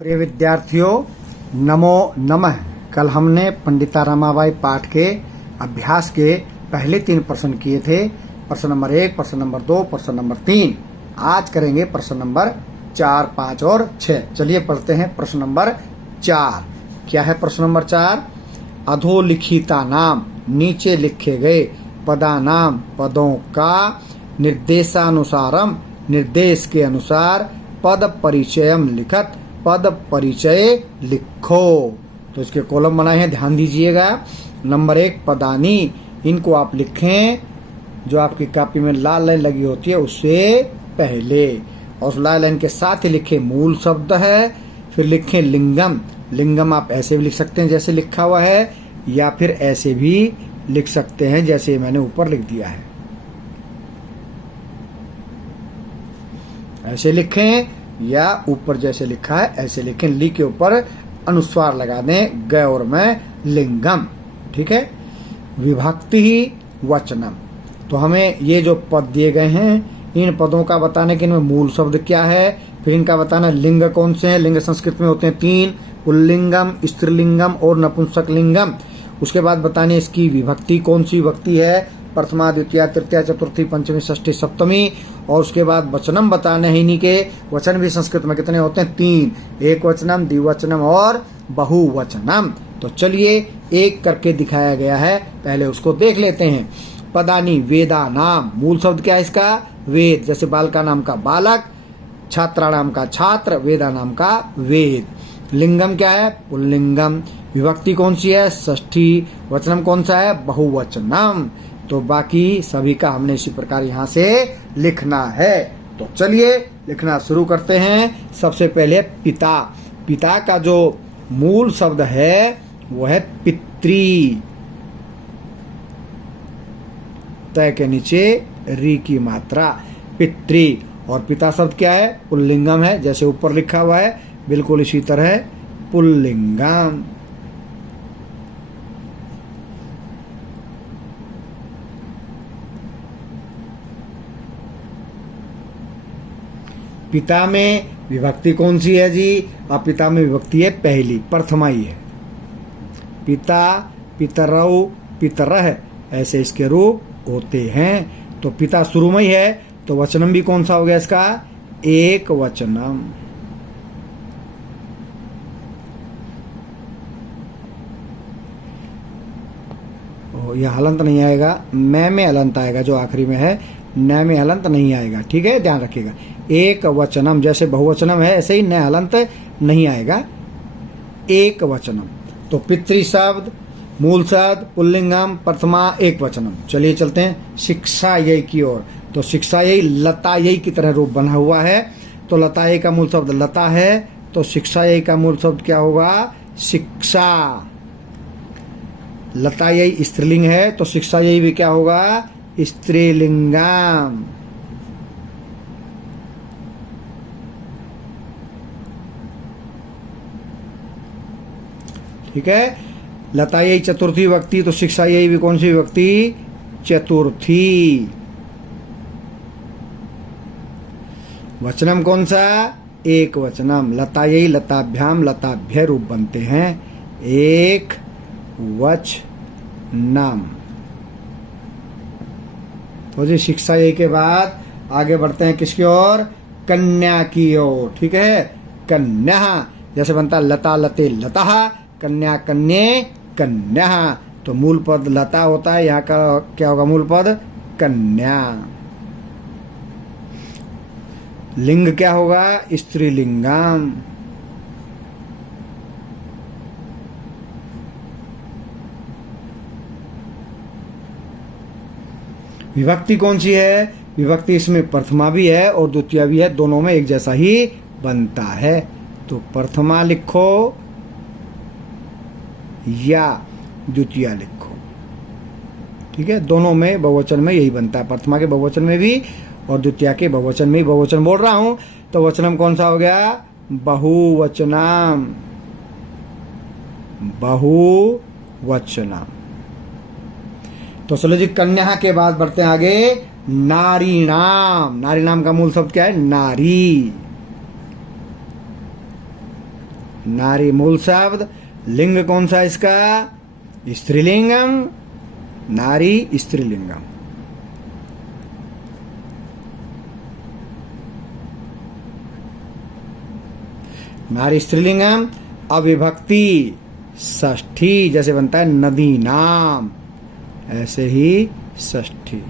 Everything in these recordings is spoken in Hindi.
प्रिय विद्यार्थियों, नमो नमः। कल हमने पंडिता रमाबाई पाठ के अभ्यास के पहले 3 प्रश्न किए थे। प्रश्न नंबर 1, प्रश्न नंबर 2, प्रश्न नंबर 3। आज करेंगे प्रश्न नंबर 4, 5 और 6। चलिए पढ़ते हैं प्रश्न नंबर 4। क्या है प्रश्न नंबर 4? अधोलिखिता नाम, नीचे लिखे गए पदानाम, पदों का निर्देशानुसारम, निर्देश के अनुसार पद परिचयम लिखत, पद परिचय लिखो। तो इसके कॉलम बनाए हैं, ध्यान दीजिएगा। नंबर 1 पदानी, इनको आप लिखें जो आपकी कॉपी में लाल लाइन लगी होती है उससे पहले, और उस लाल लाइन के साथ ही लिखे मूल शब्द है। फिर लिखें लिंगम, लिंगम आप ऐसे भी लिख सकते हैं जैसे लिखा हुआ है, या फिर ऐसे भी लिख सकते हैं जैसे मैंने ऊपर लिख दिया है। ऐसे लिखें या ऊपर जैसे लिखा है ऐसे लिखें। ली के ऊपर अनुस्वार लगा दें, ग और मैं लिंगम। ठीक है। विभक्ति ही वचनम, तो हमें ये जो पद दिए गए हैं इन पदों का बताने के इनमें मूल शब्द क्या है, फिर इनका बताना लिंग कौन से हैं। लिंग संस्कृत में होते हैं 3, पुल्लिंगम, स्त्रीलिंगम और नपुंसक लिंगम। उसके बाद बताने इसकी विभक्ति कौन सी विभक्ति है, प्रथमा, द्वितीय, तृतीय, चतुर्थी, पंचमी, षष्ठी, सप्तमी। और उसके बाद वचनम बताने हैं। इन्हीं के वचन भी संस्कृत में कितने होते हैं? 3, एक वचनम, द्विवचनम और बहुवचनम। तो चलिए एक करके दिखाया गया है, पहले उसको देख लेते हैं। पदानी वेदा नाम, मूल शब्द क्या है इसका? वेद। जैसे बालका नाम का बालक, छात्रा नाम का छात्र, वेदा नाम का वेद। लिंगम क्या है? पुल्लिंगम। विभक्ति कौन सी है? षष्ठी। वचनम कौन सा है? बहुवचनम। तो बाकी सभी का हमने इसी प्रकार यहाँ से लिखना है। तो चलिए लिखना शुरू करते हैं। सबसे पहले पिता, पिता का जो मूल शब्द है वो है पितृ। तय के नीचे री की मात्रा, पितृ। और पिता शब्द क्या है? पुल्लिंगम है, जैसे ऊपर लिखा हुआ है बिल्कुल इसी तरह पुल्लिंगम। पिता में विभक्ति कौन सी है जी? अब पिता में विभक्ति है पहली, प्रथमा ही है। पिता, पितरौ, पितरह, ऐसे इसके रूप होते हैं। तो पिता शुरू में ही है, तो वचनम भी कौन सा हो गया इसका? एक वचनम। यह हलंत नहीं आएगा, मैं में हलंत आएगा, जो आखिरी में है न में हलंत नहीं आएगा। ठीक है, ध्यान रखिएगा। एक वचनम, जैसे बहुवचनम है ऐसे ही न हलंत नहीं आएगा, एक वचनम। तो पितृ शब्द, मूल शब्द, पुल्लिंगम, प्रथमा, एक वचनम। चलिए चलते हैं शिक्षा यही की ओर। तो शिक्षा यही लता यही की तरह रूप बना हुआ है। तो लता यही का मूल शब्द लता है, तो शिक्षा यही का मूल शब्द क्या होगा? शिक्षा। लता यही स्त्रीलिंग है, तो शिक्षा यही भी क्या होगा? स्त्रीलिंगम। ठीक है। लता यही चतुर्थी विभक्ति, तो शिक्षा यही भी कौन सी विभक्ति? चतुर्थी। वचनम कौन सा? एक वचनम। लता यही लताभ्याम, लताभ्य रूप बनते हैं, एक वचनम। तो जी शिक्षा यही के बाद आगे बढ़ते हैं किसकी ओर? कन्या की ओर। ठीक है, कन्या जैसे बनता लता लते लता, कन्या कन्ये कन्या। तो मूल पद लता होता है, यहाँ का क्या होगा मूल पद? कन्या। लिंग क्या होगा? स्त्रीलिंगम। विभक्ति कौन सी है? विभक्ति इसमें प्रथमा भी है और द्वितीय भी है, दोनों में एक जैसा ही बनता है। तो प्रथमा लिखो या द्वितीय लिखो। ठीक है, दोनों में बहुवचन में यही बनता है, प्रथमा के बहुवचन में भी और द्वितीय के बहुवचन में ही। बहुवचन बोल रहा हूं तो वचनम कौन सा हो गया? बहुवचनम। बहुवचनम। तो चलो जी कन्या के बाद बढ़ते हैं आगे नारी नाम। नारी नाम का मूल शब्द क्या है? नारी। नारी मूल शब्द, लिंग कौन सा इसका, स्त्रीलिंगम, नारी स्त्रीलिंगम। नारी स्त्रीलिंगम, अविभक्ति षष्ठी, जैसे बनता है नदी नाम, ऐसे ही षष्ठी।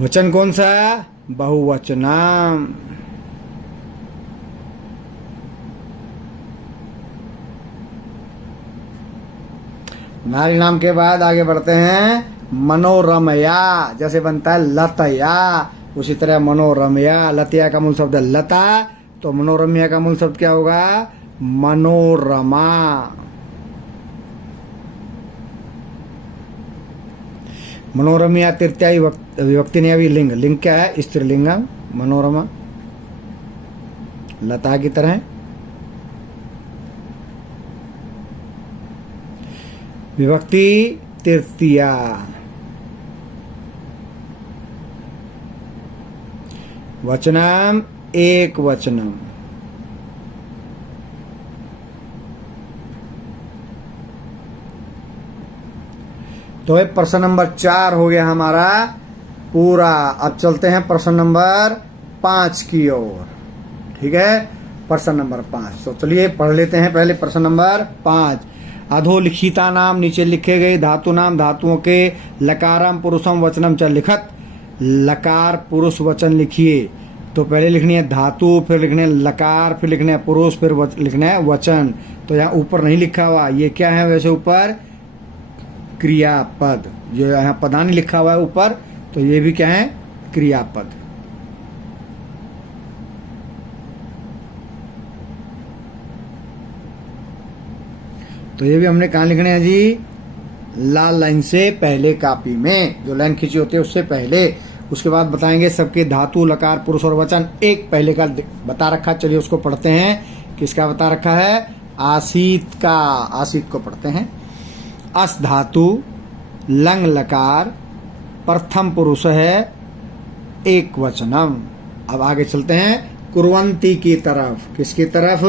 वचन कौन सा, बहुवचनाम। नारी नाम के बाद आगे बढ़ते हैं मनोरमया, जैसे बनता है लतया, उसी तरह मनोरमया। लतया का मूल शब्द है लता, तो मनोरम्या का मूल शब्द क्या होगा, मनोरमा। मनोरम्या तृतीय विभक्ति ने अभी लिंग, लिंग क्या है, स्त्रीलिंगम, मनोरमा, लता की तरह। विभक्ति तृतीया, वचनम एक वचनम। तो ये प्रश्न नंबर 4 हो गया हमारा पूरा। अब चलते हैं प्रश्न नंबर 5 की ओर। ठीक है, प्रश्न नंबर 5। तो चलिए पढ़ लेते हैं पहले प्रश्न नंबर 5। अधोलिखिता नाम, नीचे लिखे गए धातु नाम, धातुओं के लकारम पुरुषम वचनम च लिखत। लकार पुरुष वचन लिखिए। तो पहले लिखनी है धातु, फिर लिखने लकार, फिर लिखने है पुरुष, फिर लिखना है वचन। तो यहाँ ऊपर नहीं लिखा हुआ, ये क्या है वैसे ऊपर, क्रियापद। जो यहाँ पदानी लिखा हुआ है ऊपर, तो ये भी क्या है, क्रियापद। तो ये भी हमने कहाँ लिखने हैं जी, लाल लाइन से पहले कापी में, जो लाइन खींची होती है उससे पहले। उसके बाद बताएंगे सबके धातु, लकार, पुरुष और वचन। एक पहले का बता रखा, चलिए उसको पढ़ते हैं। किसका बता रखा है, आसित का। आसित को पढ़ते हैं। अस धातु, लंग लकार, प्रथम पुरुष है, एक वचनम। अब आगे चलते हैं कुर्वंती की तरफ। किसकी तरफ,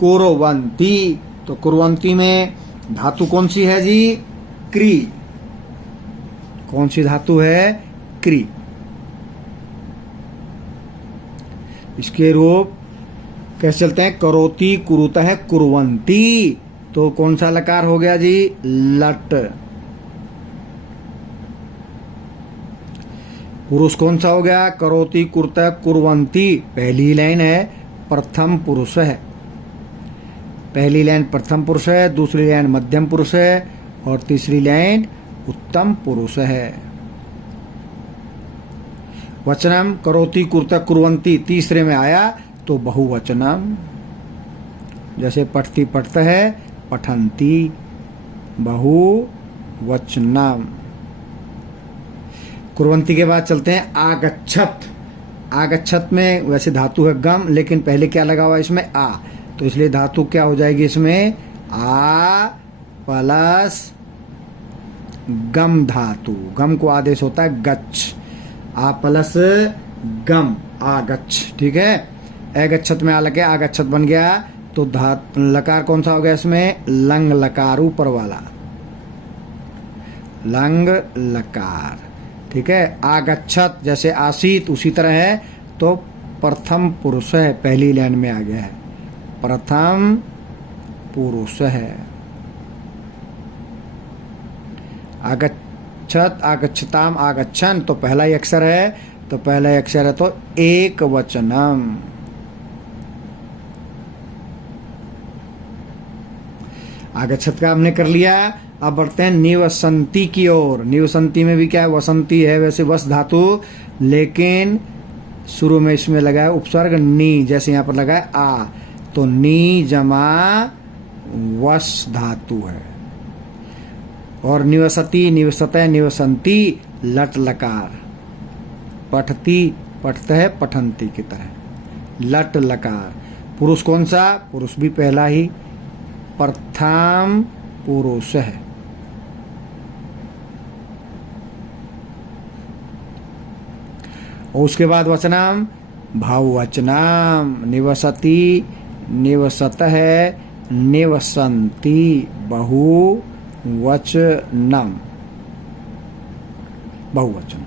कुर्वंती। तो कुर्वंती में धातु कौन सी है जी, क्री। कौन सी धातु है, क्री। इसके रूप कैसे चलते हैं, करोती, कुरुता है, कुर्वंती। तो कौन सा लकार हो गया जी, लट। पुरुष कौन सा हो गया, करोती, कुरुता, कुर्वंती। पहली लाइन है प्रथम पुरुष है। पहली लाइन प्रथम पुरुष है, दूसरी लाइन मध्यम पुरुष है, और तीसरी लाइन उत्तम पुरुष है। वचनम करोति, कुरुता, कुर्वंती तीसरे में आया तो बहुवचनम। जैसे पठती, पठता है, पठंती, बहुवचनम। कुर्वंती के बाद चलते हैं आगच्छत। आगच्छत में वैसे धातु है गम, लेकिन पहले क्या लगा हुआ इसमें, आ। तो इसलिए धातु क्या हो जाएगी इसमें, आ प्लस गम धातु। गम को आदेश होता है गच्छ, आ प्लस गम, आगच्छ। ठीक है, अगच्छत में आ लगे, आगच्छत बन गया। तो लकार कौन सा हो गया इसमें, लंग लकार, ऊपर वाला लंग लकार। ठीक है, आगच्छत जैसे आसीत उसी तरह है, तो प्रथम पुरुष है, पहली लाइन में आ गया है, प्रथम पुरुष है। आगच्छत, आगच्छताम, आगच्छन, तो पहला ही अक्षर है, तो पहला ही अक्षर है तो एक वचनम। आगच्छत का हमने कर लिया। अब बढ़ते हैं निवसंती की ओर। निवसंती में भी क्या है, वसंती है वैसे वस धातु, लेकिन शुरू में इसमें लगा है उपसर्ग नी, जैसे यहाँ पर लगा है आ, तो नी जमा वस धातु है। और निवसती, निवसतः, निवसंती लट लकार। पठती, पठते है, पठंती की तरह, लट लकार। पुरुष कौन सा, पुरुष भी पहला ही, प्रथम पुरुष है। और उसके बाद वचनम बहुवचनम। निवसति, निवसतः, निवसन्ति, बहुवचनम, बहुवचन।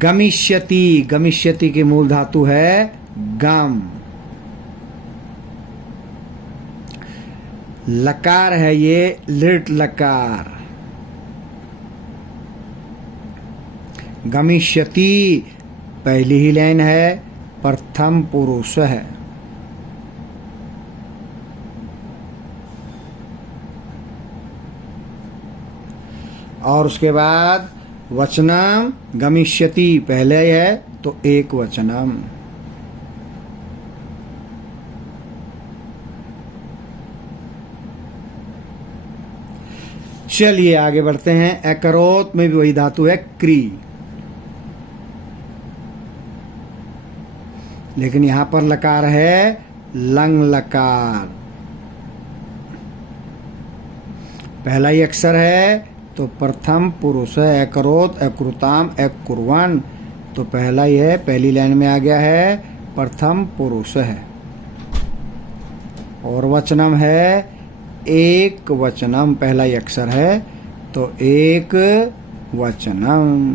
गमिष्यति, गमिष्यति की मूल धातु है गम। लकार है ये लिट लकार। गमिष्यति पहली ही लाइन है, प्रथम पुरुष है। और उसके बाद वचनम गमिष्यति पहले है तो एक वचनम। चलिए आगे बढ़ते हैं। अकरोत में भी वही धातु है क्री, लेकिन यहां पर लकार है लंग लकार। पहला ही अक्षर है तो प्रथम पुरुष है। अकरोत, अकृताम, अकुर्वन्, तो पहला ही है, पहली लाइन में आ गया है, प्रथम पुरुष है। और वचनम है एक वचनम, पहला ही अक्षर है तो एक वचनम।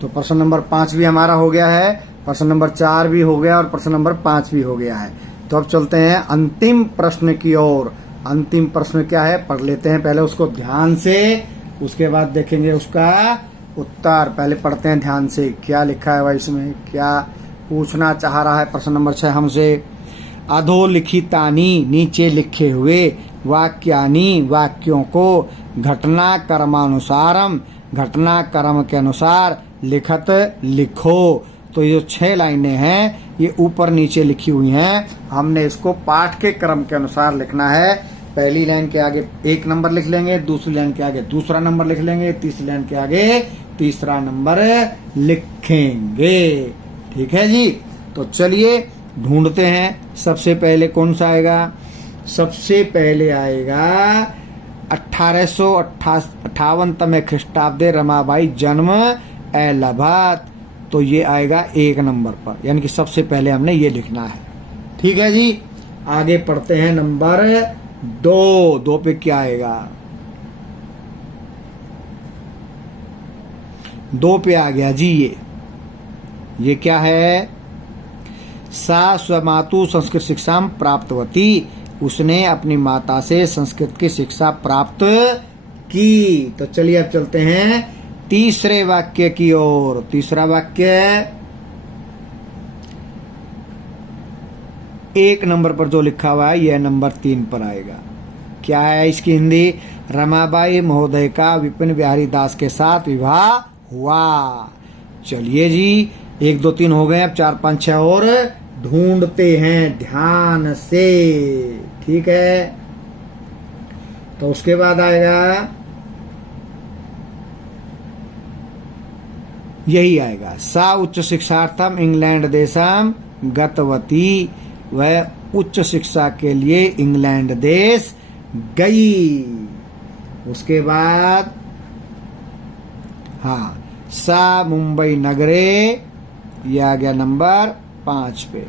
तो प्रश्न नंबर 5 भी हमारा हो गया है, प्रश्न नंबर 4 भी हो गया और प्रश्न नंबर 5 भी हो गया है। तो अब चलते हैं अंतिम प्रश्न की ओर। अंतिम प्रश्न क्या है पढ़ लेते हैं पहले उसको ध्यान से, उसके बाद देखेंगे उसका उत्तर। पहले पढ़ते हैं ध्यान से क्या लिखा है भाई, इसमें क्या पूछना चाह रहा है। प्रश्न नंबर 6 हमसे, अधोलिखितानि, नीचे लिखे हुए, वाक्यानि, वाक्यों को, घटना कर्मानुसारम, घटना कर्म के अनुसार, लिखत, लिखो। तो ये 6 लाइनें हैं, ये ऊपर नीचे लिखी हुई हैं। हमने इसको पाठ के क्रम के अनुसार लिखना है। पहली लाइन के आगे 1 नंबर लिख लेंगे, दूसरी लाइन के आगे दूसरा नंबर लिख लेंगे, तीसरी लाइन के आगे तीसरा नंबर लिखेंगे। ठीक है जी। तो चलिए ढूंढते हैं। सबसे पहले कौन सा आएगा? सबसे पहले आएगा 1858 ख्रीष्टाब्दे रमाबाई जन्म लभत। तो ये आएगा 1 नंबर पर, यानी कि सबसे पहले हमने ये लिखना है। ठीक है जी। आगे पढ़ते हैं नंबर 2 पे क्या आएगा? 2 पे आ गया जी ये क्या है? सा स्वमातु संस्कृत शिक्षा प्राप्तवती, उसने अपनी माता से संस्कृत की शिक्षा प्राप्त की। तो चलिए अब चलते हैं तीसरे वाक्य की ओर। तीसरा वाक्य 1 नंबर पर जो लिखा हुआ है यह नंबर 3 पर आएगा। क्या है इसकी हिंदी? रमाबाई महोदय का विपिन बिहारी दास के साथ विवाह हुआ। चलिए जी 1 2 3 हो गए, अब 4 5 6 और ढूंढते हैं ध्यान से। ठीक है। तो उसके बाद आएगा यही आएगा, सा उच्च शिक्षार्थम इंग्लैंड देशम गतवती, वह उच्च शिक्षा के लिए इंग्लैंड देश गई। उसके बाद सा मुंबई नगरे, यह आ गया नंबर 5 पे।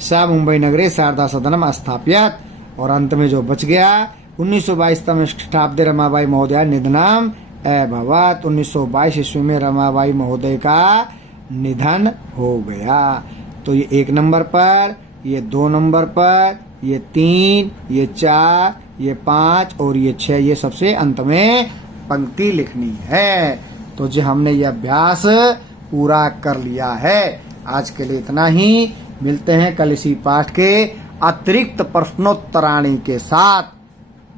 सा मुंबई नगरे शारदा सदनम स्थापित। और अंत में जो बच गया 1922 तम ख्रीष्टाब्दे रमाबाई महोदय निधनम अभवत। 1922 ईस्वी में रमाबाई महोदय का निधन हो गया। तो ये 1 नंबर पर, ये 2 नंबर पर, ये 3, ये 4, ये 5 और ये 6, ये सबसे अंत में पंक्ति लिखनी है। तो जी हमने ये अभ्यास पूरा कर लिया है। आज के लिए इतना ही। मिलते हैं कल इसी पाठ के अतिरिक्त प्रश्नोत्तराणी के साथ।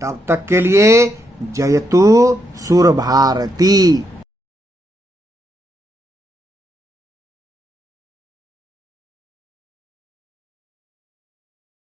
तब तक के लिए जयतु सुर भारती।